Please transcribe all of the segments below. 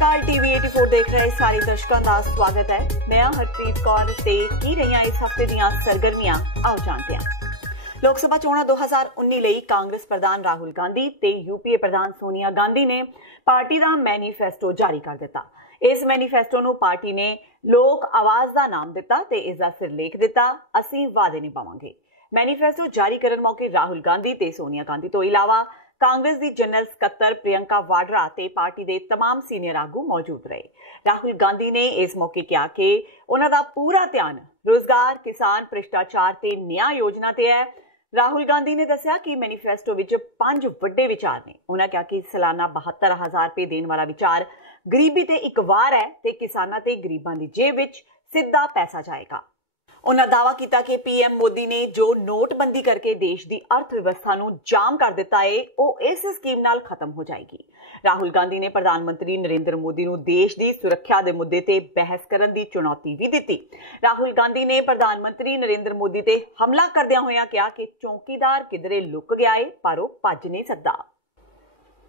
अकाल टीवी 84 देख रहे सारे दर्शकों का स्वागत है। मैं हरप्रीत कौर ते की रही इस हफ्ते दीआं सरगर्मियां आओ जानते हैं। लोक सभा चोणां 2019 ਲਈ कांग्रेस प्रधान राहुल गांधी ते यूपीए प्रधान सोनिया गांधी ने पार्टी का मैनीफेस्टो जारी कर दिता। इस मैनीफेस्टो नूं पार्टी ने लोक आवाज का नाम दिता ते इसका सिरलेख दिता, असीं वादे निभावांगे। मैनीफेस्टो जारी करन मौके राहुल गांधी ते सोनिया गांधी तो इलावा कांग्रेस की जनरल सकत्तर प्रियंका वाड्रा ते पार्टी के तमाम सीनियर आगू मौजूद रहे। राहुल गांधी ने इस मौके कहा कि उन्हां दा पूरा ध्यान रोजगार, किसान, भ्रिष्टाचार ते न्याय योजना ते है। राहुल गांधी ने दस्सिया कि मैनीफेस्टो विच 5 वड्डे विचार ने। उन्होंने कहा कि सालाना 72,000 रुपए देने वाला विचार गरीबी ते एक वार है ते किसानां ते गरीबां दी जेब विच सीधा पैसा जाएगा। उन्होंने दावा किया कि पीएम मोदी ने जो नोटबंदी करके देश की अर्थव्यवस्था नूं जाम कर दिता है वह इस स्कीम नाल खत्म हो जाएगी। राहुल गांधी ने प्रधानमंत्री नरेंद्र मोदी नूं देश की सुरक्षा के मुद्दे ते बहस करने की चुनौती भी दी। राहुल गांधी ने प्रधानमंत्री नरेंद्र मोदी ते हमला करदियां होया कहा कि चौकीदार किधरे लुक गया है पर वह भज नहीं सकता।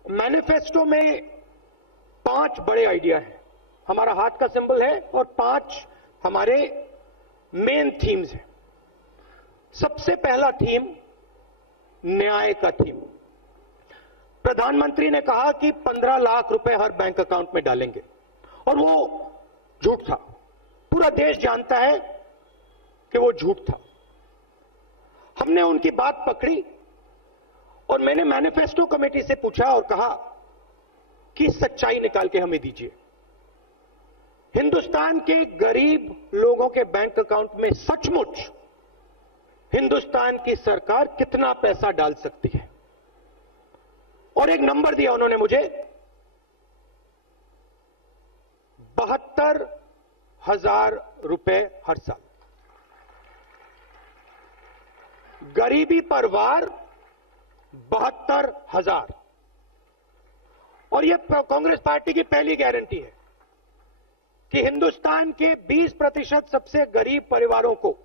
मैनिफेस्टो में 5 बड़े आइडिया हैं। हमारा हाथ का सिंबल है और 5 हमारे मेन थीम्स है। सबसे पहला थीम न्याय का थीम। प्रधानमंत्री ने कहा कि 15 लाख रुपए हर बैंक अकाउंट में डालेंगे और वो झूठ था। पूरा देश जानता है कि वो झूठ था। हमने उनकी बात पकड़ी और मैंने मैनिफेस्टो कमेटी से पूछा और कहा कि सच्चाई निकाल के हमें दीजिए। हिंदुस्तान के गरीब लोगों के बैंक अकाउंट में सचमुच हिंदुस्तान की सरकार कितना पैसा डाल सकती है? और एक नंबर दिया उन्होंने मुझे, 72,000 रुपए हर साल। गरीबी पर वार 72,000। और यह कांग्रेस पार्टी की पहली गारंटी है कि हिंदुस्तान के 20% सबसे गरीब परिवारों को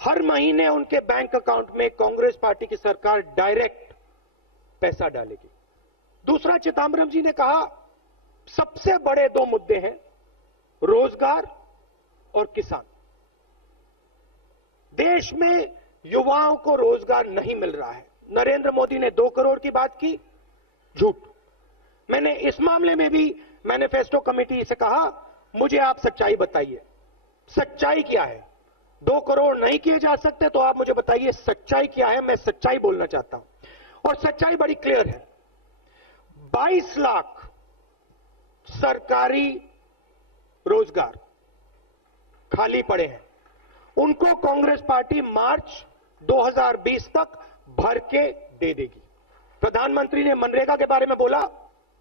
हर महीने उनके बैंक अकाउंट में कांग्रेस पार्टी की सरकार डायरेक्ट पैसा डालेगी। दूसरा, चिदंबरम जी ने कहा सबसे बड़े 2 मुद्दे हैं, रोजगार और किसान। देश में युवाओं को रोजगार नहीं मिल रहा है। नरेंद्र मोदी ने 2 करोड़ की बात की, झूठ। मैंने इस मामले में भी मैनिफेस्टो कमेटी से कहा मुझे आप सच्चाई बताइए, सच्चाई क्या है? 2 करोड़ नहीं किए जा सकते तो आप मुझे बताइए सच्चाई क्या है। मैं सच्चाई बोलना चाहता हूं और सच्चाई बड़ी क्लियर है। 22 लाख सरकारी रोजगार खाली पड़े हैं, उनको कांग्रेस पार्टी मार्च 2020 तक भर के दे देगी। प्रधानमंत्री ने मनरेगा के बारे में बोला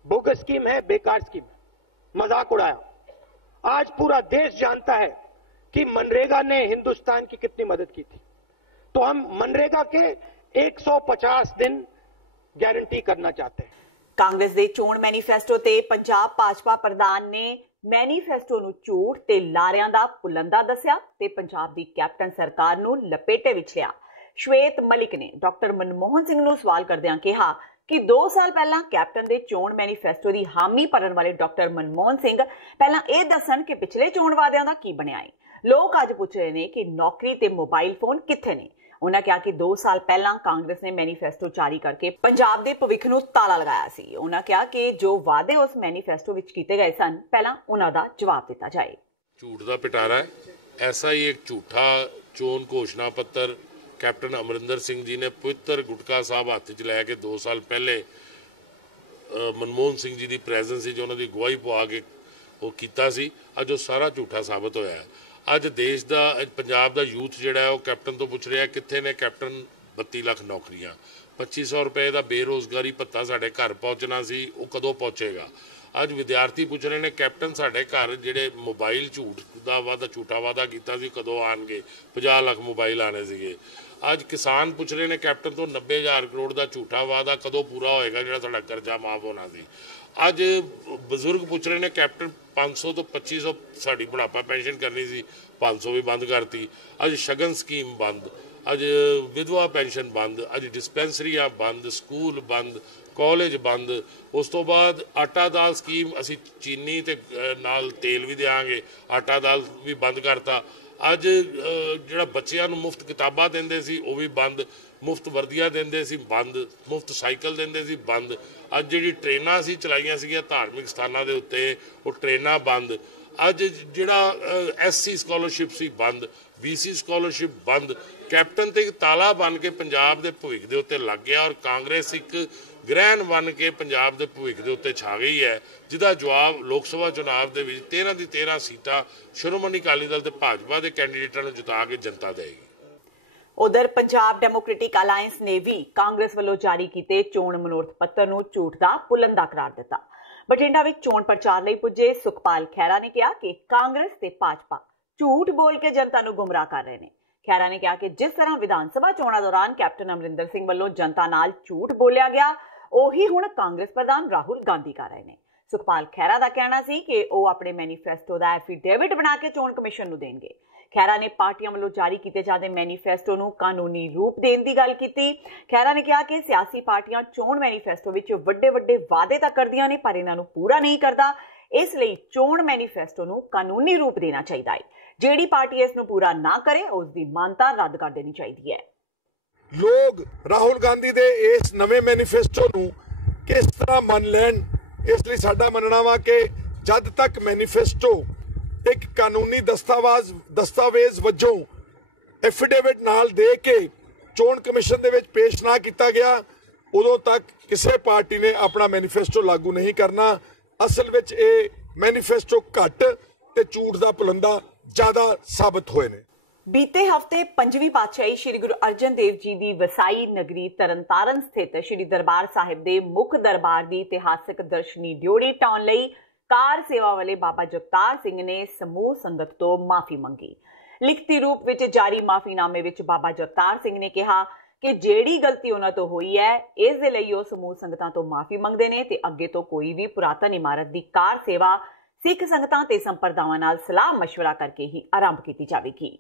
बोगस स्कीम है, बेकार स्कीम है, मजाक उड़ाया। आज पूरा देश जानता है कि मनरेगा ने हिंदुस्तान की कितनी मदद की थी। तो हम मनरेगा के 150 दिन गारंटी करना चाहते हैं। कांग्रेस के चोण मैनीफेस्टो ते पंजाब भाजपा प्रधान ने मैनीफेस्टो नूं झूठ ते लारियां दा पुलंदा दस्सिया ते पंजाब दी कैप्टन सरकार नूं लपेटे विच लिया। श्वेत मलिक ने डॉक्टर मनमोहन सिंह नूं सवाल करदिआं कहा कि 2 साल पहला कैप्टन के चोण मैनीफेस्टो की हामी भरन वाले डॉक्टर मनमोहन सिंह पहला यह दसन कि पिछले चोण वादियां दा की बनया है। लोग अज पूछ रहे हैं कि नौकरी ते मोबाइल फोन कित्थे ने। उन्होंने कहा कि 2 साल पहला कांग्रेस ने मैनीफेस्टो जारी करके पंजाब के भविख नूं ताला लगाया सी। उन्होंने कहा कि जो वादे उस मैनीफेस्टो विच कीते गए सन पहला उन्हां दा जवाब दिता जाए। झूठ का पिटारा है। ऐसा ही एक झूठा चोण घोषणा पत्र कैप्टन अमरिंदर सिंह जी ने पवित्र गुटका साहब हाथ च लैके 2 साल पहले मनमोहन सिंह जी की प्रेजेंस जो उन्होंने गवाही पवा के वो किया सी। अज वो सारा झूठा साबित होया है। अज देश का पंजाब का यूथ जिहड़ा है वो कैप्टन तो पुछ रहा कित्थे ने कैप्टन 32 लाख नौकरियां, 2500 रुपए का बेरोजगारी भत्ता साढ़े घर पहुँचना सी, वो कदों पहुँचेगा। अज विद्यार्थी पुछ रहे हैं कैप्टन साढ़े घर जिहड़े मोबाइल झूठ का वादा झूठा वादा किया सी कदों आएंगे, 50 लाख मोबाइल आने सीगे। अज किसान पुछ रहे हैं कैप्टन तो 90,000 करोड़ का झूठा वादा कदों पूरा होएगा जिहड़ा साडा कर्जा माफ होना सी। अज बजुर्ग पुछ रहे हैं कैप्टन 500 तो 2500 साड़ी बुढ़ापा पेंशन करनी सी, 500 भी बंद करती। अज शगन स्कीम बंद, अज विधवा पेंशन बंद, अज डिस्पेंसरियां बंद, स्कूल बंद, ਕਾਲਜ ਬੰਦ। ਉਸ ਤੋਂ ਬਾਅਦ ਆਟਾ ਦਾਲ ਸਕੀਮ ਅਸੀਂ ਚੀਨੀ ਤੇ ਨਾਲ ਤੇਲ ਵੀ ਦਿਆਂਗੇ, ਆਟਾ ਦਾਲ ਵੀ ਬੰਦ ਕਰਤਾ। ਅੱਜ ਜਿਹੜਾ ਬੱਚਿਆਂ ਨੂੰ ਮੁਫਤ ਕਿਤਾਬਾਂ ਦਿੰਦੇ ਸੀ ਉਹ ਵੀ ਬੰਦ, ਮੁਫਤ ਵਰਦੀਆਂ ਦਿੰਦੇ ਸੀ ਬੰਦ, ਮੁਫਤ ਸਾਈਕਲ ਦਿੰਦੇ ਸੀ ਬੰਦ। ਅੱਜ ਜਿਹੜੀ ਟ੍ਰੇਨਾਂ ਅਸੀਂ ਚਲਾਈਆਂ ਸੀਗੀਆਂ ਧਾਰਮਿਕ ਸਥਾਨਾਂ ਦੇ ਉੱਤੇ ਉਹ ਟ੍ਰੇਨਾਂ ਬੰਦ। ਅੱਜ ਜਿਹੜਾ SC ਸਕਾਲਰਸ਼ਿਪ ਸੀ ਬੰਦ, BC ਸਕਾਲਰਸ਼ਿਪ ਬੰਦ। ਕੈਪਟਨ ਤੇ ਇੱਕ ਤਾਲਾ ਬਣ ਕੇ ਪੰਜਾਬ ਦੇ ਭਵਿੱਖ ਦੇ ਉੱਤੇ ਲੱਗ ਗਿਆ ਔਰ ਕਾਂਗਰਸ ਇੱਕ ਗ੍ਰਹਿਣ ਬਣ ਕੇ ਪੰਜਾਬ ਦੇ ਭਵਿੱਖ ਦੇ ਉੱਤੇ ਛਾ ਗਈ ਹੈ, ਜਿਹਦਾ ਜਵਾਬ ਲੋਕ ਸਭਾ ਚੁਣਾਵ ਦੇ ਵਿੱਚ 13 ਦੀ 13 ਸੀਟਾਂ ਸ਼੍ਰੋਮਣੀ ਅਕਾਲੀ ਦਲ ਤੇ ਭਾਜਪਾ ਦੇ ਕੈਂਡੀਡੇਟਾਂ ਨੂੰ ਜਿਤਾ ਕੇ ਜਨਤਾ ਦੇਗੀ। ਉਧਰ ਪੰਜਾਬ ਡੈਮੋਕ੍ਰੈਟਿਕ ਅਲਾਇੰਸ ਨੇ ਵੀ ਕਾਂਗਰਸ ਵੱਲੋਂ ਜਾਰੀ ਕੀਤੇ ਚੋਣ ਮਨੋਰਥ ਪੱਤਰ ਨੂੰ ਝੂਠ ਦਾ ਪੁਲੰਦਾ ਕਰਾਰ ਦਿੱਤਾ। ਬਠਿੰਡਾ ਵਿੱਚ ਚੋਣ ਪ੍ਰਚਾਰ ਲਈ ਪੁੱਜੇ ਸੁਖਪਾਲ ਖਹਿਰਾ ਨੇ ਕਿਹਾ ਕਿ ਕਾਂਗਰਸ ਤੇ ਭਾਜਪਾ ਝੂਠ ਬੋਲ ਕੇ ਜਨਤਾ ਨੂੰ ਗੁੰਮਰਾਹ ਕਰ ਰਹੇ ਨੇ। ਖਹਿਰਾ ਨੇ ਕਿਹਾ ਕਿ ਜਿਸ ਤਰ੍ਹਾਂ ਵਿਧਾਨ ਸਭਾ ਚੋਣਾਂ ਦੌਰਾਨ ਕੈਪਟਨ ਅਮਰਿੰਦਰ ਸਿੰਘ ਵੱਲੋਂ ਜਨਤਾ ਨਾਲ ਝੂਠ ਬੋਲਿਆ ਗਿਆ, ਉਹੀ ਹੁਣ ਕਾਂਗਰਸ ਪ੍ਰਧਾਨ ਰਾਹੁਲ ਗਾਂਧੀ ਕਰ ਰਹੇ ਨੇ। ਸੁਖਪਾਲ ਖਹਿਰਾ ਦਾ ਕਹਿਣਾ ਸੀ ਕਿ ਉਹ ਆਪਣੇ ਮੈਨੀਫੈਸਟੋ ਦਾ ਐਫੀਡੇਵਿਟ ਬਣਾ ਕੇ ਚੋਣ ਕਮਿਸ਼ਨ ਨੂੰ ਦੇਣਗੇ। ਖਹਿਰਾ ਨੇ ਪਾਰਟੀਆਂ ਵੱਲੋਂ ਜਾਰੀ ਕੀਤੇ ਜਾਂਦੇ ਮੈਨੀਫੈਸਟੋ ਨੂੰ ਕਾਨੂੰਨੀ ਰੂਪ ਦੇਣ ਦੀ ਗੱਲ ਕੀਤੀ। ਖਹਿਰਾ ਨੇ ਕਿਹਾ ਕਿ ਸਿਆਸੀ ਪਾਰਟੀਆਂ ਚੋਣ ਮੈਨੀਫੈਸਟੋ ਵਿੱਚ ਵੱਡੇ ਵਾਅਦੇ ਤਾਂ ਕਰਦੀਆਂ ਨੇ ਪਰ ਇਹਨਾਂ ਨੂੰ ਪੂਰਾ ਨਹੀਂ ਕਰਦਾ, ਇਸ ਲਈ ਚੋਣ ਮੈਨੀਫੈਸਟੋ ਨੂੰ ਕਾਨੂੰਨੀ ਰੂਪ ਦੇਣਾ ਚਾਹੀਦਾ ਹੈ। ਜਿਹੜੀ ਪਾਰਟੀ ਇਸ ਨੂੰ ਪੂਰਾ ਨਾ ਕਰੇ ਉਸ ਦੀ ਮਾਨਤਾ ਰੱਦ ਕਰ ਦੇਣੀ ਚਾਹੀਦੀ ਹੈ। ਲੋਕ ਰਾਹੁਲ ਗਾਂਧੀ ਦੇ ਇਸ ਨਵੇਂ ਮੈਨੀਫੈਸਟੋ ਨੂੰ ਕਿਸ ਤਰ੍ਹਾਂ ਮੰਨ ਲੈਣ, ਇਸ ਲਈ ਸਾਡਾ ਮੰਨਣਾ ਵਾ ਕਿ ਜਦ ਤੱਕ ਮੈਨੀਫੈਸਟੋ ਇੱਕ ਕਾਨੂੰਨੀ ਦਸਤਾਵੇਜ਼ ਵਜੋਂ ਐਫੀਡੇਵਿਟ ਨਾਲ ਦੇ ਕੇ ਚੋਣ ਕਮਿਸ਼ਨ ਦੇ ਵਿੱਚ ਪੇਸ਼ ਨਾ ਕੀਤਾ ਗਿਆ, ਉਦੋਂ ਤੱਕ ਕਿਸੇ ਪਾਰਟੀ ਨੇ ਆਪਣਾ ਮੈਨੀਫੈਸਟੋ ਲਾਗੂ ਨਹੀਂ ਕਰਨਾ। ਅਸਲ ਵਿੱਚ ਇਹ ਮੈਨੀਫੈਸਟੋ ਘੱਟ ਤੇ ਝੂਠ ਦਾ ਪੁਲੰਦਾ ਜ਼ਿਆਦਾ ਸਾਬਤ ਹੋਏ ਨੇ। ਬੀਤੇ ਹਫ਼ਤੇ ਪੰਜਵੀਂ ਪਾਤਸ਼ਾਹੀ ਸ਼੍ਰੀ ਗੁਰੂ ਅਰਜਨ ਦੇਵ ਜੀ ਦੀ ਵਸਾਈ ਨਗਰੀ ਤਰਨਤਾਰਨ ਸਥਿਤ ਸ਼੍ਰੀ ਦਰਬਾਰ ਸਾਹਿਬ ਦੇ ਮੁੱਖ ਦਰਬਾਰ ਦੀ ਇਤਿਹਾਸਕ ਦਰਸ਼ਨੀ ਡਿਓੜੀ ਢਾਉਣ ਲਈ ਕਾਰ ਸੇਵਾ ਵਾਲੇ ਬਾਬਾ ਜਗਤਾਰ ਸਿੰਘ ਨੇ ਸਮੂਹ ਸੰਗਤ ਤੋਂ ਮਾਫੀ ਮੰਗੀ। ਲਿਖਤੀ ਰੂਪ ਵਿੱਚ ਜਾਰੀ ਮਾਫੀਨਾਮੇ ਵਿੱਚ ਬਾਬਾ ਜਗਤਾਰ ਸਿੰਘ ਨੇ ਕਿਹਾ ਕਿ ਜਿਹੜੀ ਗਲਤੀ ਉਹਨਾਂ ਤੋਂ ਹੋਈ ਹੈ ਇਸ ਦੇ ਲਈ ਉਹ ਸਮੂਹ ਸੰਗਤਾਂ ਤੋਂ ਮਾਫੀ ਮੰਗਦੇ ਨੇ ਤੇ ਅੱਗੇ ਤੋਂ ਕੋਈ ਵੀ ਪੁਰਾਤਨ ਇਮਾਰਤ ਦੀ ਕਾਰ ਸੇਵਾ ਸਿੱਖ ਸੰਗਤਾਂ ਤੇ ਸੰਪਰਦਾਵਾਂ ਨਾਲ ਸਲਾਹ ਮਸ਼ਵਰਾ ਕਰਕੇ ਹੀ ਆਰੰਭ ਕੀਤੀ ਜਾਵੇਗੀ।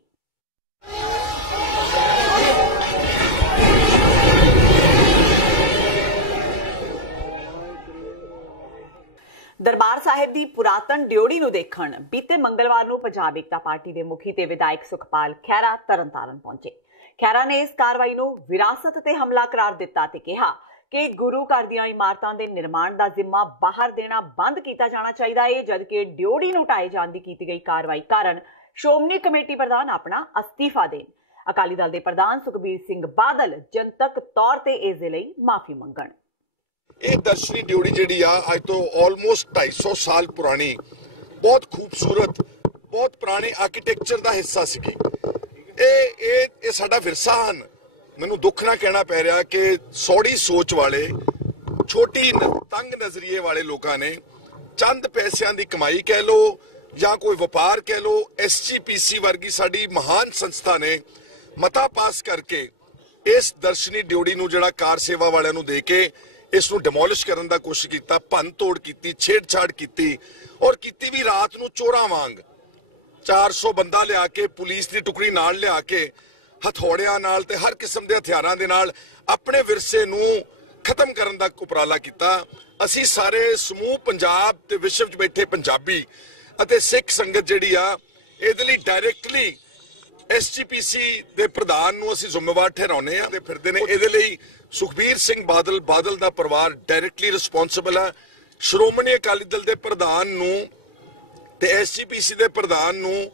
ਦਰਬਾਰ ਸਾਹਿਬ ਦੀ ਪੁਰਾਤਨ ਡਿਓੜੀ ਨੂੰ ਦੇਖਣ ਬੀਤੇ ਮੰਗਲਵਾਰ ਨੂੰ ਪੰਜਾਬ ਏਕਤਾ ਪਾਰਟੀ ਦੇ ਮੁਖੀ ਤੇ ਵਿਧਾਇਕ ਸੁਖਪਾਲ ਖਹਿਰਾ ਤਰਨਤਾਰਨ ਪਹੁੰਚੇ। ਖਹਿਰਾ ਨੇ ਇਸ ਕਾਰਵਾਈ ਨੂੰ ਵਿਰਾਸਤ ਤੇ ਹਮਲਾ ਕਰਾਰ ਦਿੱਤਾ ਤੇ ਕਿਹਾ ਕਿ ਗੁਰੂ ਘਰ ਦੀਆਂ ਇਮਾਰਤਾਂ ਦੇ ਨਿਰਮਾਣ ਦਾ ਜ਼ਿੰਮਾ ਬਾਹਰ ਦੇਣਾ ਬੰਦ ਕੀਤਾ ਜਾਣਾ ਚਾਹੀਦਾ ਹੈ, ਜਦਕਿ ਡਿਓੜੀ ਨੂੰ ਢਾਏ ਜਾਣ ਦੀ ਕੀਤੀ ਗਈ ਕਾਰਵਾਈ ਕਾਰਨ ਸ਼੍ਰੋਮਣੀ ਕਮੇਟੀ ਪ੍ਰਧਾਨ ਆਪਣਾ ਅਸਤੀਫਾ ਦੇਣ। ਅਕਾਲੀ ਦਲ ਦੇ ਪ੍ਰਧਾਨ ਸੁਖਬੀਰ ਸਿੰਘ ਬਾਦਲ ਜਨਤਕ ਤੌਰ ਤੇ ਇਸ ਦੇ ਲਈ ਮਾਫੀ ਮੰਗਣ। ਇਹ ਦਰਸ਼ਨੀ ਡਿਓੜੀ ਜਿਹੜੀ ਆ ਅੱਜ ਤੋਂ ਆਲਮੋਸਟ 250 ਸਾਲ ਪੁਰਾਣੀ, ਬਹੁਤ ਖੂਬਸੂਰਤ, ਬਹੁਤ ਪੁਰਾਣੇ ਆਰਕੀਟੈਕਚਰ ਦਾ ਹਿੱਸਾ ਸੀਗੀ। ਇਹ ਸਾਡਾ ਵਿਰਸਾ ਹਨ। ਮੈਨੂੰ ਦੁੱਖ ਨਾ ਕਹਿਣਾ ਪੈ ਰਿਹਾ ਕਿ ਸੌੜੀ ਸੋਚ ਵਾਲੇ, ਛੋਟੀ ਤੰਗ ਨਜ਼ਰੀਏ ਵਾਲੇ ਲੋਕਾਂ ਨੇ ਚੰਦ ਪੈਸਿਆਂ ਦੀ ਕਮਾਈ ਕਹਿ ਲੋ ਜਾਂ ਕੋਈ ਵਪਾਰ ਕਹਿ ਲੋ, SGPC ਵਰਗੀ ਸਾਡੀ ਮਹਾਨ ਸੰਸਥਾ ਨੇ ਮਤਾ ਪਾਸ ਕਰਕੇ ਇਸ ਦਰਸ਼ਨੀ ਡਿਓੜੀ ਨੂੰ ਜਿਹੜਾ ਕਾਰ ਸੇਵਾ ਵਾਲਿਆਂ ਨੂੰ ਦੇ ਕੇ ਇਸ ਨੂੰ ਡਿਮੋਲਿਸ਼ ਕਰਨ ਦਾ ਕੋਸ਼ਿਸ਼ ਕੀਤਾ, ਭੰਨ ਤੋੜ ਕੀਤੀ, ਛੇੜਛਾੜ ਕੀਤੀ ਔਰ ਕੀਤੀ ਵੀ ਰਾਤ ਨੂੰ ਚੋਰਾਂ ਵਾਂਗ। 400 ਬੰਦਾ ਲਿਆ ਕੇ, ਪੁਲਿਸ ਦੀ ਟੁਕੜੀ ਨਾਲ ਲਿਆ ਕੇ, ਹਥੌੜਿਆਂ ਨਾਲ ਤੇ ਹਰ ਕਿਸਮ ਦੇ ਹਥਿਆਰਾਂ ਦੇ ਨਾਲ ਆਪਣੇ ਵਿਰਸੇ ਨੂੰ ਖਤਮ ਕਰਨ ਦਾ ਉਪਰਾਲਾ ਕੀਤਾ। ਅਸੀਂ ਸਾਰੇ ਸਮੂਹ ਪੰਜਾਬ ਤੇ ਵਿਸ਼ਵ 'ਚ ਬੈਠੇ ਪੰਜਾਬੀ ਅਤੇ ਸਿੱਖ ਸੰਗਤ ਜਿਹੜੀ ਆ ਇਹਦੇ ਲਈ ਡਾਇਰੈਕਟਲੀ SGPC ਦੇ ਪ੍ਰਧਾਨ ਨੂੰ ਅਸੀਂ ਜ਼ਿੰਮੇਵਾਰ ਠਹਿਰਾਉਂਦੇ ਆ ਤੇ ਫਿਰਦੇ ਨੇ। ਇਹਦੇ ਲਈ ਸੁਖਬੀਰ ਸਿੰਘ ਬਾਦਲ ਦਾ ਪਰਿਵਾਰ ਡਾਇਰੈਕਟਲੀ ਰਿਸਪੌਂਸਿਬਲ ਹੈ। ਸ਼੍ਰੋਮਣੀ ਅਕਾਲੀ ਦਲ ਦੇ ਪ੍ਰਧਾਨ ਨੂੰ ਤੇ SGPC ਦੇ ਪ੍ਰਧਾਨ ਨੂੰ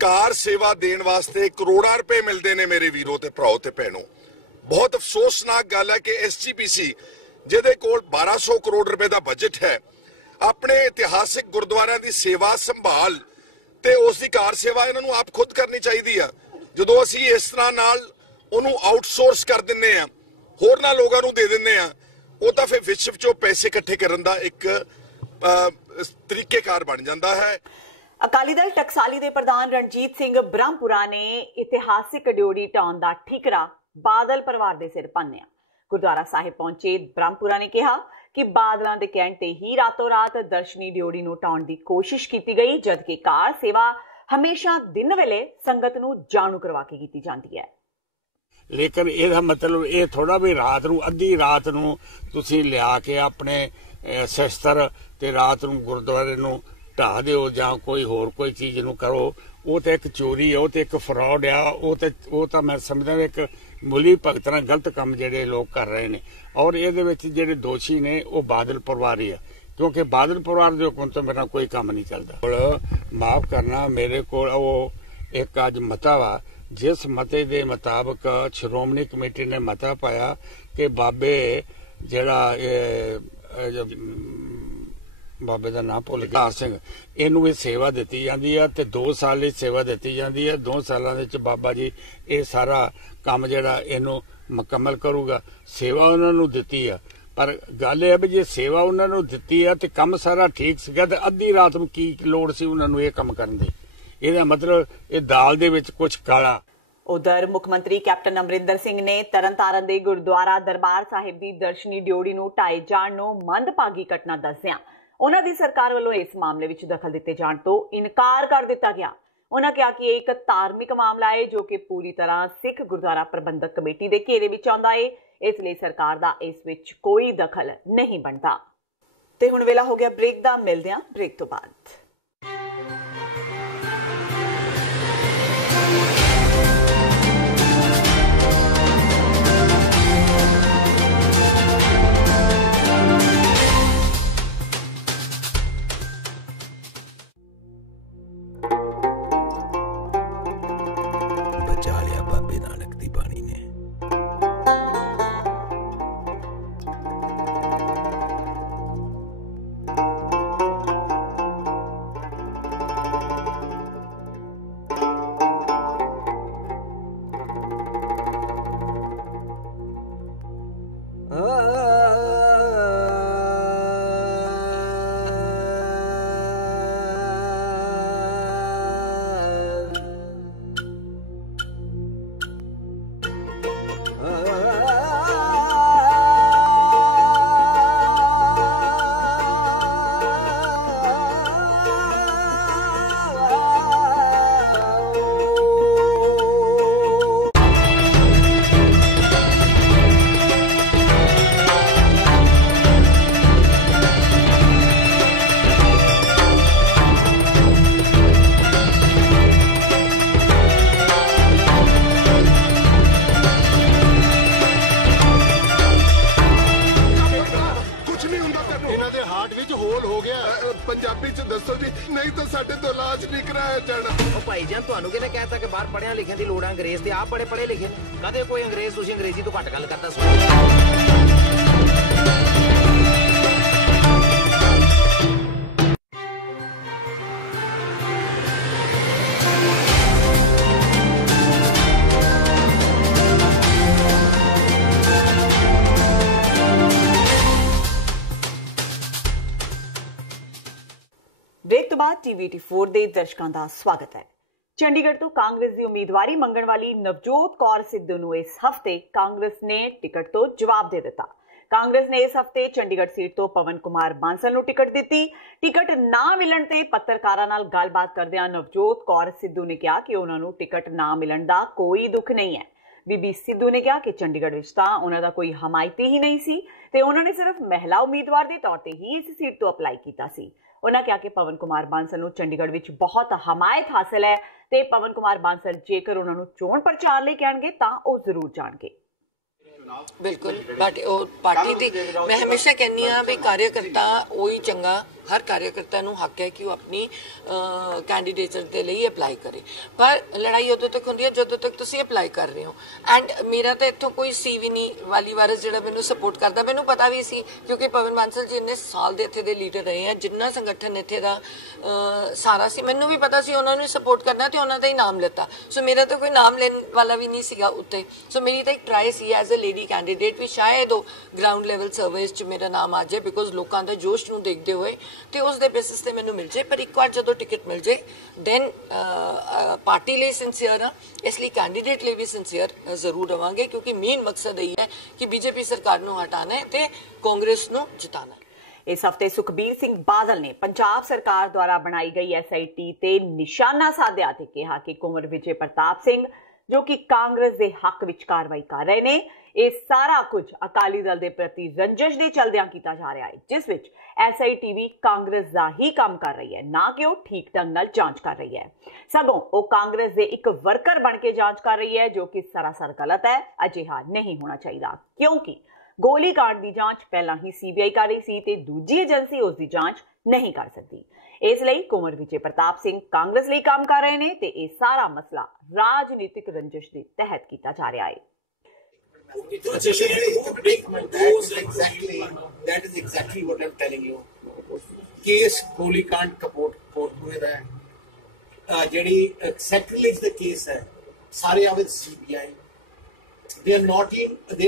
ਕਾਰ ਸੇਵਾ ਦੇਣ ਵਾਸਤੇ ਕਰੋੜਾਂ ਰੁਪਏ ਮਿਲਦੇ ਨੇ। ਮੇਰੇ ਵੀਰੋ ਤੇ ਭਰਾਓ ਤੇ ਭੈਣੋ, ਬਹੁਤ ਅਫਸੋਸਨਾਕ ਗੱਲ ਹੈ ਕਿ SGPC ਜਿਹਦੇ ਕੋਲ 1200 ਕਰੋੜ ਰੁਪਏ ਦਾ ਬਜਟ ਹੈ, ਆਪਣੇ ਇਤਿਹਾਸਿਕ ਗੁਰਦੁਆਰਿਆਂ ਦੀ ਸੇਵਾ ਸੰਭਾਲ ਤੇ ਉਸ ਦੀ ਕਾਰ ਸੇਵਾ ਇਹਨਾਂ ਨੂੰ ਆਪ ਖੁਦ ਕਰਨੀ ਚਾਹੀਦੀ ਆ। ਜਦੋਂ ਅਸੀਂ ਇਸ ਤਰ੍ਹਾਂ ਨਾਲ ਉਹਨੂੰ ਆਊਟਸੋਰਸ ਕਰ ਦਿੰਨੇ ਆ, ਹੋਰਨਾਂ ਲੋਕਾਂ ਨੂੰ ਦੇ ਦਿੰਨੇ ਆ, ਉਹ ਤਾਂ ਫਿਰ ਵਿਸ਼ਵ ਚੋਂ ਪੈਸੇ ਇਕੱਠੇ ਕਰਨ ਦਾ ਇੱਕ ਤਰੀਕੇਕਾਰ ਬਣ ਜਾਂਦਾ ਹੈ। ਅਕਾਲੀ ਦਲ ਟਕਸਾਲੀ ਦੇ ਪ੍ਰਧਾਨ ਰਣਜੀਤ ਸਿੰਘ ਬ੍ਰਹਮਪੁਰਾ ਨੇ ਇਤਿਹਾਸਿਕ ਡਿਓੜੀ ਢਾਉਣ ਦਾ ਠੀਕਰਾ ਬਾਦਲ ਪਰਿਵਾਰ ਦੇ ਸਿਰ ਭੰਨਿਆ। ਗੁਰਦੁਆਰਾ ਸਾਹਿਬ ਪਹੁੰਚੇ ਬ੍ਰਹਮਪੁਰਾ ਨੇ ਕਿਹਾ ਕਿ ਬਾਦਲਾਂ ਦੇ ਕਹਿਣ ਤੇ ਹੀ ਰਾਤੋਂ ਰਾਤ ਦਰਸ਼ਨੀ ਡਿਓੜੀ ਨੂੰ ਢਾਉਣ ਦੀ ਕੋਸ਼ਿਸ਼ ਕੀਤੀ ਗਈ, ਜਦਕਿ ਕਾਰ ਸੇਵਾ ਹਮੇਸ਼ਾ ਦਿਨ ਵੇਲੇ ਸੰਗਤ ਨੂੰ ਜਾਣੂ ਕਰਵਾ ਕੇ ਕੀਤੀ ਜਾਂਦੀ ਹੈ। लेकिन ਇਹਦਾ ਮਤਲਬ ਇਹ ਥੋੜਾ ਵੀ ਰਾਤ ਨੂੰ ਅੱਧੀ ਰਾਤ ਨੂੰ ਤੁਸੀਂ ਲਿਆ ਕੇ ਆਪਣੇ ਸ਼ਸਤਰ ਤੇ ਰਾਤ ਨੂੰ ਗੁਰਦੁਆਰੇ ਨੂੰ ਢਾਹ ਦਿਓ ਜਾਂ ਕੋਈ ਹੋਰ ਕੋਈ ਚੀਜ਼ ਨੂੰ ਕਰੋ, ਉਹ ਤੇ ਇੱਕ ਚੋਰੀ ਹੈ, ਉਹ ਤੇ ਇੱਕ ਫਰਾਡ ਆ, ਉਹ ਤਾਂ ਮੈਂ ਸਮਝਦਾ ਇੱਕ ਮੁੱਲੀ ਭਗਤ ਨਾਲ ਗਲਤ ਕੰਮ ਜਿਹੜੇ ਲੋਕ ਕਰ ਰਹੇ ਨੇ। ਔਰ ਇਹਦੇ ਵਿੱਚ ਜਿਹੜੇ ਦੋਸ਼ੀ ਨੇ ਉਹ ਬਾਦਲ ਪਰਿਵਾਰ ਹੀ ਆ, ਕਿਉਂਕਿ ਬਾਦਲ ਪਰਿਵਾਰ ਦੇ ਹੁਕਮ ਤੋਂ ਮੇਰਾ ਕੋਈ ਕੰਮ ਨਹੀਂ ਚੱਲਦਾ। ਮਾਫ ਕਰਨਾ, ਮੇਰੇ ਕੋਲ ਉਹ ਇੱਕ ਅੱਜ ਮਤਾ ਵਾ, ਜਿਸ ਮਤੇ ਦੇ ਮੁਤਾਬਕ ਸ਼੍ਰੋਮਣੀ ਕਮੇਟੀ ਨੇ ਮਤਾ ਪਾਇਆ ਕਿ ਬਾਬੇ ਜਿਹੜਾ ਬਾਬੇ ਦਾ ਨਾਮ ਭੁੱਲ ਗਿਆ ਸਿੰਘ, ਇਹਨੂੰ ਇਹ ਸੇਵਾ ਦਿੱਤੀ ਜਾਂਦੀ ਆ ਤੇ 2 ਸਾਲ ਲਈ ਸੇਵਾ ਦਿੱਤੀ ਜਾਂਦੀ ਹੈ। 2 ਸਾਲਾਂ ਦੇ ਵਿੱਚ ਬਾਬਾ ਜੀ ਇਹ ਸਾਰਾ ਕੰਮ ਜਿਹੜਾ ਇਹਨੂੰ ਮੁਕੰਮਲ ਕਰੂਗਾ। ਸੇਵਾ ਉਹਨਾਂ ਨੂੰ ਦਿੱਤੀ ਆ, ਪਰ ਗੱਲ ਇਹ ਵੀ ਜੇ ਸੇਵਾ ਉਹਨਾਂ ਨੂੰ ਦਿੱਤੀ ਆ ਤੇ ਕੰਮ ਸਾਰਾ ਠੀਕ ਸੀਗਾ ਤੇ ਅੱਧੀ ਰਾਤ ਨੂੰ ਕੀ ਲੋੜ ਸੀ ਉਹਨਾਂ ਨੂੰ ਇਹ ਕੰਮ ਕਰਨ ਦੀ? ਇਹਦਾ ਮਤਲਬ ਇਹ ਦਾਲ ਦੇ ਵਿੱਚ ਕੁਝ ਕਾਲਾ। ਉਧਰ ਮੁੱਖ ਮੰਤਰੀ ਕੈਪਟਨ ਅਮਰਿੰਦਰ ਸਿੰਘ ਨੇ ਤਰਨਤਾਰਨ ਦੇ ਗੁਰਦੁਆਰਾ ਦਰਬਾਰ ਸਾਹਿਬ ਦੀ ਦਰਸ਼ਨੀ ਡਿਓੜੀ ਨੂੰ ਢਾਏ ਜਾਣ ਨੂੰ ਮੰਦਭਾਗੀ ਘਟਨਾ ਦੱਸਦਿਆਂ ਉਹਨਾਂ ਦੀ ਸਰਕਾਰ ਵੱਲੋਂ ਇਸ ਮਾਮਲੇ ਵਿੱਚ ਦਖਲ ਦਿੱਤੇ ਜਾਣ ਤੋਂ ਇਨਕਾਰ ਕਰ ਦਿੱਤਾ ਗਿਆ। ਉਹਨਾਂ ਕਿਹਾ ਕਿ ਇਹ ਇੱਕ ਧਾਰਮਿਕ ਮਾਮਲਾ ਹੈ ਜੋ ਕਿ ਪੂਰੀ ਤਰ੍ਹਾਂ ਸਿੱਖ ਗੁਰਦੁਆਰਾ ਪ੍ਰਬੰਧਕ ਕਮੇਟੀ ਦੇ ਘੇਰੇ ਵਿੱਚ ਆਉਂਦਾ ਹੈ, ਇਸ ਲਈ ਸਰਕਾਰ ਦਾ ਇਸ ਵਿੱਚ ਕੋਈ ਦਖਲ ਨਹੀਂ ਬਣਦਾ। ਤੇ ਹੁਣ ਵੇਲਾ ਹੋ ਗਿਆ ਬ੍ਰੇਕ ਦਾ, ਮਿਲਦੇ ਹਾਂ ਬ੍ਰੇਕ ਤੋਂ ਬਾਅਦ। ਬਚਾ ਲਿਆ ਬਾਬੇ ਨਾਨਕ ਦੀ ਬਾਣੀ ਨੇ। ਪੰਜਾਬੀ ਚ ਦੱਸੋ ਜੀ, ਨਹੀਂ ਤਾਂ ਸਾਡੇ ਤੋਂ ਇਲਾਜ ਨਹੀਂ ਕਰਾਇਆ ਜਾਣਾ। ਉਹ ਭਾਈ ਜਾਨ, ਤੁਹਾਨੂੰ ਕਿਹਨੇ ਕਹਿਤਾ ਕਿ ਬਾਹਰ ਪੜ੍ਹਿਆ ਲਿਖਿਆ ਦੀ ਲੋੜ ਹੈ? ਅੰਗਰੇਜ਼ ਤੇ ਆਪ ਪੜ੍ਹੇ ਲਿਖੇ ਨੇ। ਕਦੇ ਕੋਈ ਅੰਗਰੇਜ਼ ਤੁਸੀਂ ਅੰਗਰੇਜ਼ੀ ਤੋਂ ਘੱਟ ਗੱਲ ਕਰਦਾ ਸੁਣਿਆ? ब्रेक तो बाद TV84 ਦੇ ਦਰਸ਼ਕਾਂ ਦਾ ਸਵਾਗਤ ਹੈ। ਚੰਡੀਗੜ੍ਹ ਤੋਂ ਕਾਂਗਰਸ ਦੀ ਉਮੀਦਵਾਰੀ ਮੰਗਣ ਵਾਲੀ ਨਵਜੋਤ ਕੌਰ ਸਿੱਧੂ ਨੂੰ ਇਸ ਹਫ਼ਤੇ ਕਾਂਗਰਸ ਨੇ ਟਿਕਟ ਤੋਂ ਜਵਾਬ ਦੇ ਦਿੱਤਾ। ਕਾਂਗਰਸ ਨੇ ਇਸ ਹਫ਼ਤੇ ਚੰਡੀਗੜ੍ਹ ਸੀਟ ਤੋਂ ਪਵਨ ਕੁਮਾਰ ਬਾਂਸਲ ਨੂੰ ਟਿਕਟ ਦਿੱਤੀ। ਟਿਕਟ ਨਾ ਮਿਲਣ ਤੇ ਪੱਤਰਕਾਰਾਂ ਨਾਲ ਗੱਲਬਾਤ ਕਰਦਿਆਂ ਨਵਜੋਤ ਕੌਰ ਸਿੱਧੂ ਨੇ ਕਿਹਾ ਕਿ ਉਹਨਾਂ ਨੂੰ ਟਿਕਟ ਨਾ ਮਿਲਣ ਦਾ ਕੋਈ ਦੁੱਖ ਨਹੀਂ ਹੈ। ਬੀਬੀ ਸਿੱਧੂ ਨੇ ਕਿਹਾ ਕਿ ਚੰਡੀਗੜ੍ਹ ਵਿੱਚ ਤਾਂ ਉਹਨਾਂ ਦਾ ਕੋਈ ਹਮਾਇਤੀ ਹੀ ਨਹੀਂ ਸੀ ਤੇ ਉਹਨਾਂ ਨੇ ਸਿਰਫ ਮਹਿਲਾ ਉਮੀਦਵਾਰ ਦੇ ਤੌਰ ਤੇ ਹੀ ਇਸ ਸੀਟ ਤੋਂ ਅਪਲਾਈ ਕੀਤਾ ਸੀ। ਉਹਨਾਂ ਕਿਹਾ ਕਿ ਪਵਨ ਕੁਮਾਰ ਬਾਂਸਲ ਨੂੰ ਚੰਡੀਗੜ੍ਹ ਵਿੱਚ ਬਹੁਤ ਹਮਾਇਤ ਹਾਸਲ ਹੈ ਤੇ ਪਵਨ ਕੁਮਾਰ ਬਾਂਸਲ ਜੇਕਰ ਉਹਨਾਂ ਨੂੰ ਚੋਣ ਪ੍ਰਚਾਰ ਲਈ ਕਹਿਣਗੇ ਤਾਂ ਉਹ ਜ਼ਰੂਰ ਜਾਣਗੇ। बिल्कुल बट पार्टी दी मैं हमेशा कहनी हाँ भी कार्यकर्ता वही चंगा, हर कार्यकर्ता नूं हक है कि वो अपनी कैंडीडेटर के लिए अप्लाई करे, पर लड़ाई उदों तक होंदी है जदों तक तुसीं अप्लाई कर रहे हो। एंड मेरा तो इत्थों कोई सी भी नहीं वाली वारस जिहड़ा मैनूं सपोर्ट करता, मैनूं पता भी सी क्योंकि पवन बांसल जी इन्ने साल दे इत्थे दे लीडर रहे हैं, जिन्ना संगठन इत्थे दा सारा सी मैनूं भी पता सी उन्हां नूं सपोर्ट करना ते उन्हां दा ही नाम लेता। सो मेरा तो कोई नाम लेने वाला भी नहीं सीगा उत्ते। सो मेरी तो एक ट्राई सी एज ए लेडी कैंडीडेट भी शायद ग्राउंड लैवल सर्विस च मेरा नाम आ जाए, बिकॉज लोगों के जोश नूं देखते हुए तो उस दे बेसिस ते मैनूं मिल जाए। पर एक बार जदों टिकट मिल जाए दैन पार्टी लिए सिंसीयर हाँ, इसलिए कैंडीडेट लिए भी सिंसीयर जरूर रहांगे, क्योंकि मेन मकसद यही है कि बीजेपी सरकार नूं हटाना है ते कांग्रेस नूं जिताना है। इस हफ्ते सुखबीर सिंह बादल ने पंजाब सरकार द्वारा बनाई गई SIT ते निशाना साधिया ते कहा कि कुंवर विजय प्रताप सिंह ਜੋ ਕਿ ਕਾਂਗਰਸ ਦੇ ਹੱਕ ਵਿੱਚ ਕਾਰਵਾਈ ਕਰ ਰਹੇ ਨੇ। ਇਹ ਸਾਰਾ ਕੁਝ ਅਕਾਲੀ ਦਲ ਦੇ ਪ੍ਰਤੀ ਰੰਜਿਸ਼ ਦੇ ਚਲਦਿਆਂ ਕੀਤਾ ਜਾ ਰਿਹਾ ਹੈ, ਜਿਸ ਵਿੱਚ SIT ਵੀ ਕਾਂਗਰਸ ਦਾ ਹੀ ਕੰਮ ਕਰ ਰਹੀ ਹੈ, ਨਾ ਕਿ ਉਹ ਠੀਕ ਢੰਗ ਨਾਲ ਜਾਂਚ ਕਰ ਰਹੀ ਹੈ। ਸਗੋਂ ਉਹ ਕਾਂਗਰਸ ਦੇ ਇੱਕ ਵਰਕਰ ਬਣ ਕੇ ਜਾਂਚ ਕਰ ਰਹੀ ਹੈ, ਜੋ ਕਿ ਸਰਾਸਰ ਗਲਤ ਹੈ। ਅਜਿਹਾ ਨਹੀਂ ਹੋਣਾ ਚਾਹੀਦਾ, ਕਿਉਂਕਿ ਗੋਲੀकांड ਦੀ ਜਾਂਚ ਪਹਿਲਾਂ ਹੀ CBI ਕਰ ਰਹੀ ਸੀ ਤੇ ਦੂਜੀ ਏਜੰਸੀ ਉਸ ਦੀ ਜਾਂਚ ਨਹੀਂ ਕਰ ਸਕਦੀ। ਇਸ ਲਈ ਕੁੰਵਰ ਵਿਜੇ ਪ੍ਰਤਾਪ ਸਿੰਘ ਕਾਂਗਰਸ ਲਈ ਕੰਮ ਕਰ ਰਹੇ ਨੇ ਤੇ ਇਹ ਸਾਰਾ ਮਸਲਾ ਰਾਜਨੀਤਿਕ ਰੰਜਿਸ਼ ਦੇ ਤਹਿਤ ਕੀਤਾ ਜਾ ਰਿਹਾ ਹੈ। That is exactly what I'm telling you. Case Golikand Kapurthapuram ਦਾ ਜਿਹੜੀ sacrilege the case ਹੈ, ਸਾਰੇ ਆ with CBI. They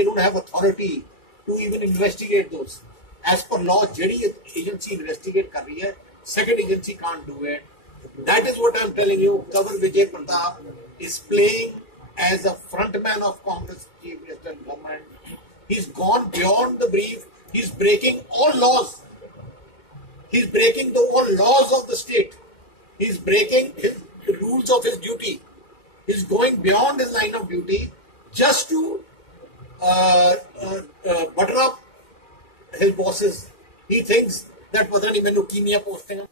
don't have authority to even investigate those. As per law, ਜਿਹੜੀ agency investigate ਕਰ ਰਹੀ ਹੈ, second agency can't do it. That is what I'm telling you. Kumar Vijay Pratap is playing as a frontman of Congress Chief Minister and government. He's gone beyond the brief. He's breaking all laws. He's breaking all laws of the state. He's breaking the rules of his duty. He's going beyond his line of duty just to butter up his bosses. He thinks that pata nahi mainu kinia posting.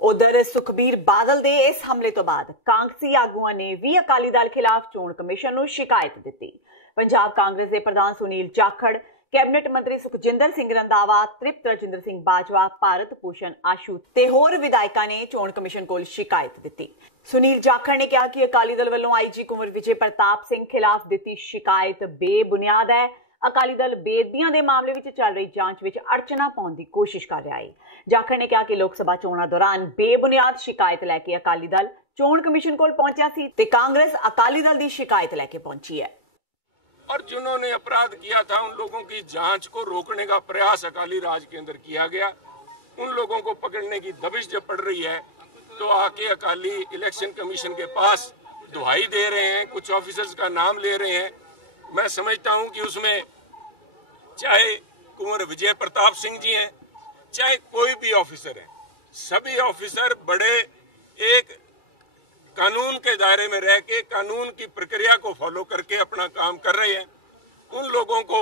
उधर सुखबीर बादल दे इस हमले तो बाद कांग्रेसी आगुआं ने भी अकाली दल खिलाफ चोण commission नूं शिकायत दित्ती। पंजाब कांग्रेस के प्रधान सुनील जाखड़, कैबिनेट मंत्री सुखजिंदर सिंह रंधावा, तृप्त राजिंदर सिंह बाजवा, भारत भूषण आशू ते होर विधायकां ने चोण कमिशन कोल शिकायत दित्ती। सुनील जाखड़ ने कहा कि अकाली दल वल्लों IG कुंवर विजय प्रताप सिंह खिलाफ दित्ती शिकायत बेबुनियाद है। अकाली दल बेदबियां दे मामले विच चल रही जांच विच अड़चना पाउण दी कोशिश कर रहा है। जाखड़ ने कहा कि लोक सभा चोणां दौरान बेबुनियाद शिकायत लैके अकाली दल चोण कमिशन कोल पहुंचा सी ते कांग्रेस अकाली दल दी शिकायत लैके पहुंची है। और जिन्होंने अपराध किया था उन लोगों की जांच को रोकने का प्रयास अकाली राज के अंदर किया गया। उन लोगों को पकड़ने की दबिश जब पड़ रही है तो आके अकाली इलेक्शन कमीशन के पास दुहाई दे रहे हैं, कुछ ऑफिसर्स का नाम ले रहे हैं। मैं समझता हूं कि उसमें चाहे कुंवर विजय प्रताप सिंह जी हैं, चाहे कोई भी ऑफिसर है, सभी ऑफिसर बड़े एक कानून के दायरे में रह के कानून की प्रक्रिया को फॉलो करके अपना काम कर रहे हैं। उन लोगों को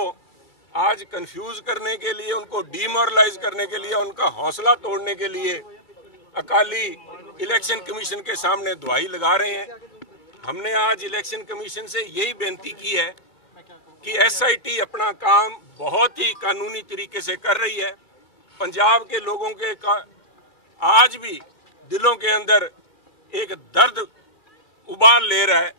आज कंफ्यूज करने के लिए, उनको डिमोरलाइज करने के लिए, उनका हौसला तोड़ने के लिए अकाली इलेक्शन कमीशन के सामने दुहाई लगा रहे हैं। हमने आज इलेक्शन कमीशन से यही बेनती की है कि SIT अपना काम बहुत ही कानूनी तरीके से कर रही है। पंजाब के लोगों के आज भी दिलों के अंदर एक दर्द उबाल ले रहा है,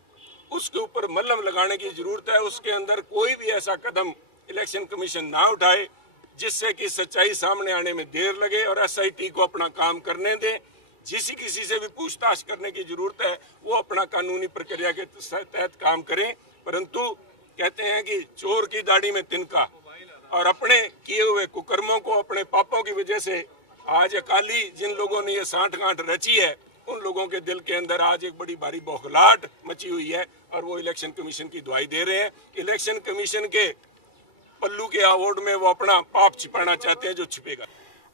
उसके ऊपर मलहम लगाने की जरूरत है। उसके अंदर कोई भी ऐसा कदम इलेक्शन कमीशन ना उठाए जिससे कि सच्चाई सामने आने में देर लगे और SIT को अपना काम करने दे। किसी से भी पूछताछ करने की जरूरत है वो अपना कानूनी प्रक्रिया के तहत काम करें। परंतु कहते हैं कि चोर की दाढ़ी में तिनका, और अपने किए हुए कुकर्मों को, अपने पापों की वजह से आज अकाली जिन लोगों ने ये सांठ-गांठ रची है उन लोगों के दिल के अंदर आज एक बड़ी भारी बौखलाहट मची हुई है और वो इलेक्शन कमीशन की दुहाई दे रहे हैं। इलेक्शन कमीशन के पल्लू के अवार्ड में वो अपना पाप छिपाना चाहते हैं जो छिपेगा।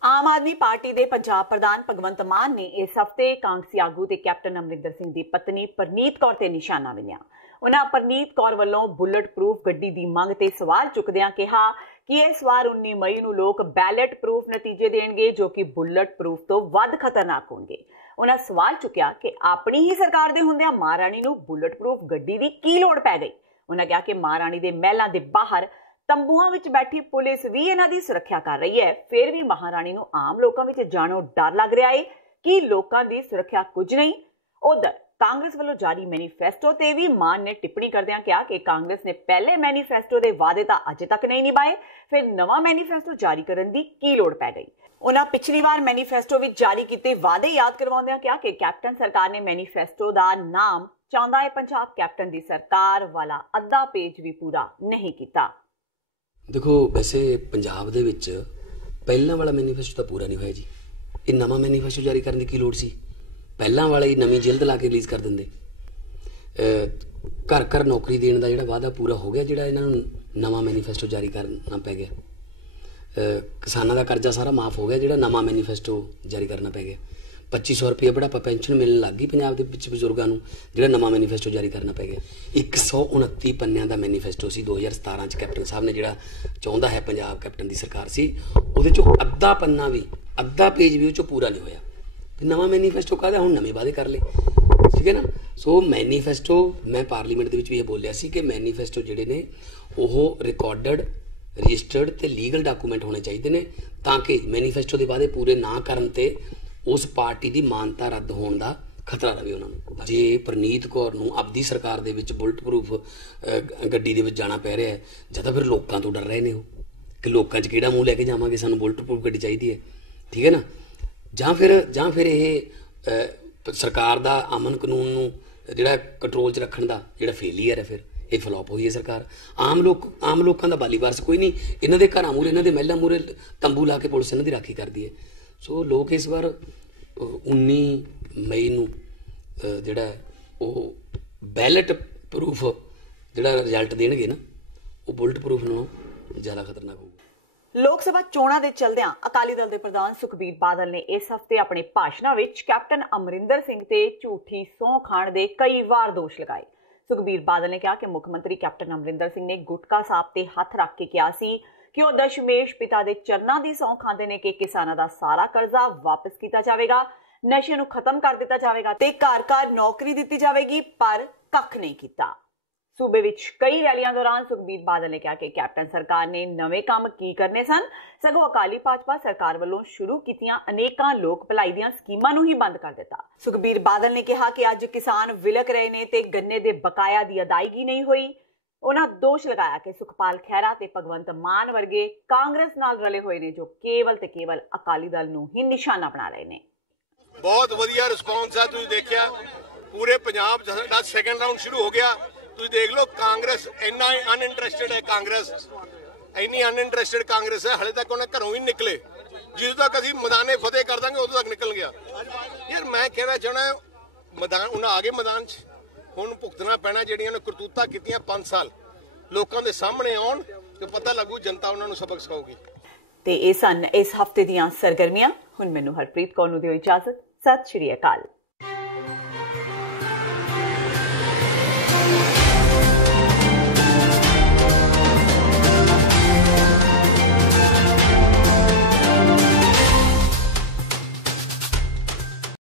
आम आदमी पार्टी के पंजाब प्रधान भगवंत मान ने इस हफ्ते कांग्रेसी आगू ते कैप्टन अमरिंदर सिंह की पत्नी परनीत कौर ते निशाना विन्या। उन्हां परनीत कौर वल्लों बुलेट प्रूफ गड्डी की मंग ते सवाल चुकदियां कहा कि इस वार 19 मई नूं लोग बैलेट प्रूफ नतीजे देणगे जो कि बुलेट प्रूफ तो वध खतरनाक होणगे। उन्हां सवाल चुकिया कि अपनी ही सरकार दे हुंदियां महाराणी नूं बुलेट प्रूफ गड्डी दी की लोड़ पै गई। उन्हां कहा कि महाराणी दे महलां दे बाहर तंबूआं विच बैठी पुलिस भी इन्हां दी सुरक्षा कर रही है, फिर भी महाराणी नूं आम लोकां विच जाणों डर लग रहा है कि लोकां दी सुरक्षा कुछ नहीं। उधर कांग्रेस वालों जारी मैनीफेस्टो ते भी मान ने टिप्पणी करदियां कहा कि कांग्रेस ने पहले मैनीफेस्टो दे वादे तां अजे तक नहीं निभाए, फिर नवां मैनीफेस्टो जारी करन दी की लोड़ पै गई। उन्हां पिछली बार मैनीफेस्टो विच जारी कीते वादे याद करवाउंदियां कहा कि कैप्टन सरकार ने मैनीफेस्टो दा नाम चाहुंदा है पंजाब कैप्टन दी सरकार वाला अद्धा पेज भी पूरा नहीं कीता। देखो वैसे पंजाब दे विच पहलां वाला मैनीफेस्टो तां पूरा नहीं होया जी, ये नवां मैनीफेस्टो जारी करने की लोड़ सी। पहलां वाले नवीं जिल्द ला के रिलीज़ कर देंदे। घर घर नौकरी देने का जिहड़ा वादा पूरा हो गया, जिहड़ा इन्हां नूं नवां मैनीफेस्टो जारी करना पै गया। किसानां दा कर्जा सारा माफ़ हो गया, जिहड़ा नवां मैनीफेस्टो जारी करना पै गया। 2500 रुपये बुढ़ापा पेंशन मिलने लग गई पंजाब के बजुर्गों को, जो नवा मैनीफेस्टो जारी करना पै गया। 129 पन्नियां का मैनीफेस्टो सी 2017 च कैप्टन साहब ने जो चाहता है पंजाब कैप्टन की सरकार सी, वो अद्धा पन्ना भी, अद्धा पेज भी पूरा नहीं होया। नवा मैनीफेस्टो कहता हुण नवे वादे कर ले, ठीक है ना। सो मैनीफेस्टो मैं पार्लीमेंट के भी ये बोलिया सी कि मैनीफेस्टो जिहड़े ने वो रिकॉर्डड, रजिस्टर्ड ते लीगल डॉकूमेंट होने चाहिए ने, ताकि मैनीफेस्टो के वादे पूरे ना करन ते उस पार्टी की मानता रद्द होने का खतरा रहे उन्होंने। जे परनीत कौर नूं आपदी सरकार दे विच बुलट प्रूफ गड्डी दे विच जाना पै रहा है, जां तां फिर लोकां तो डर रहे ने कि लोकां च किहड़ा मूँह लैके जावांगे, सानूं बुलट प्रूफ गड्डी चाहिदी है, ठीक है ना। जां फिर ये सरकार दा अमन कानून नूं जिहड़ा कंट्रोल च रखण दा जिहड़ा फेलियर है, फिर ये फ्लॉप हुई है सरकार। आम लोगों का बाली वारस कोई नहीं, इन्हां दे घरां मूहरे, इन्हां दे महलां मूहरे तंबू ला के पुलिस इन्हां दी राखी करदी है। सो लोग इस बार 19 मई नूं जिहड़ा वो बैलेट प्रूफ जिहड़ा रिजल्ट देणगे ना, वो बुलट प्रूफ नालों ज़्यादा खतरनाक होਊਗਾ। लोक सभा चोणां दे चलदिआं अकाली दल दे प्रधान सुखबीर बादल ने इस हफ्ते अपने भाषणां विच कैप्टन अमरिंदर सिंह ते झूठी सौं खाण दे कई वार दोष लगाए। सुखबीर बादल ने कहा कि मुख्यमंत्री कैप्टन अमरिंदर सिंह ने गुटका साहब ते हथ रख के कहा सी कि वो दशमेश पिता दे चरनां दी सौं खांदे ने कि किसानां दा सारा कर्जा वापस कीता जावेगा, नशे नूं खत्म कर दिता जावेगा ते घर-घर नौकरी दित्ती जावेगी, पर कख नहीं कीता। सूबे विच कई रैलियां दौरान सुखबीर बादल ने कहा कि कैप्टन सरकार ने नवे काम की करने सन, सगों अकाली भाजपा सरकार वालों शुरू कीतियां अनेकां लोक भलाई दीआं स्कीमां नूं ही बंद कर दिता। सुखबीर बादल ने कहा कि अज किसान विलक रहे ने ते गन्ने दे बकाया दी अदायगी नहीं हुई। उन्हां दोष लगाया कि सुखपाल खैरा ते भगवंत मान वर्गे कांग्रेस नाल रले होए ने, जो केवल ते केवल अकाली दल नूं ही निशाना बना रहे ने। बहुत वधिया रिस्पॉन्स है, तुसीं देखिया पूरे पंजाब च साडा सैकंड राउंड शुरू हो गया। ਤੁਸੀਂ देख लो कांग्रेस इन्ना अनइंटरस्टेड है, कांग्रेस इन्नी अनइंटरस्टेड कांग्रेस है, हले तक उन्हें घरों ही निकले, जिस तक असीं मैदाने फतेह कर देंगे उदों तक निकल गया। यार मैं कहना चाहना मैदान उन्हें आ गए, मैदान च हुण भुगतना पैना जिहड़ियां ने करतूतां कीतियां 5 साल लोकां दे सामने आउण ते पता लगू, जनता उन्हां नूं सबक सिखाऊगी। ते इस हफ्ते दीआं सरगर्मियां। हुण मैनूं हरप्रीत कौर नूं दिओ इजाजत। सत श्री अकाल।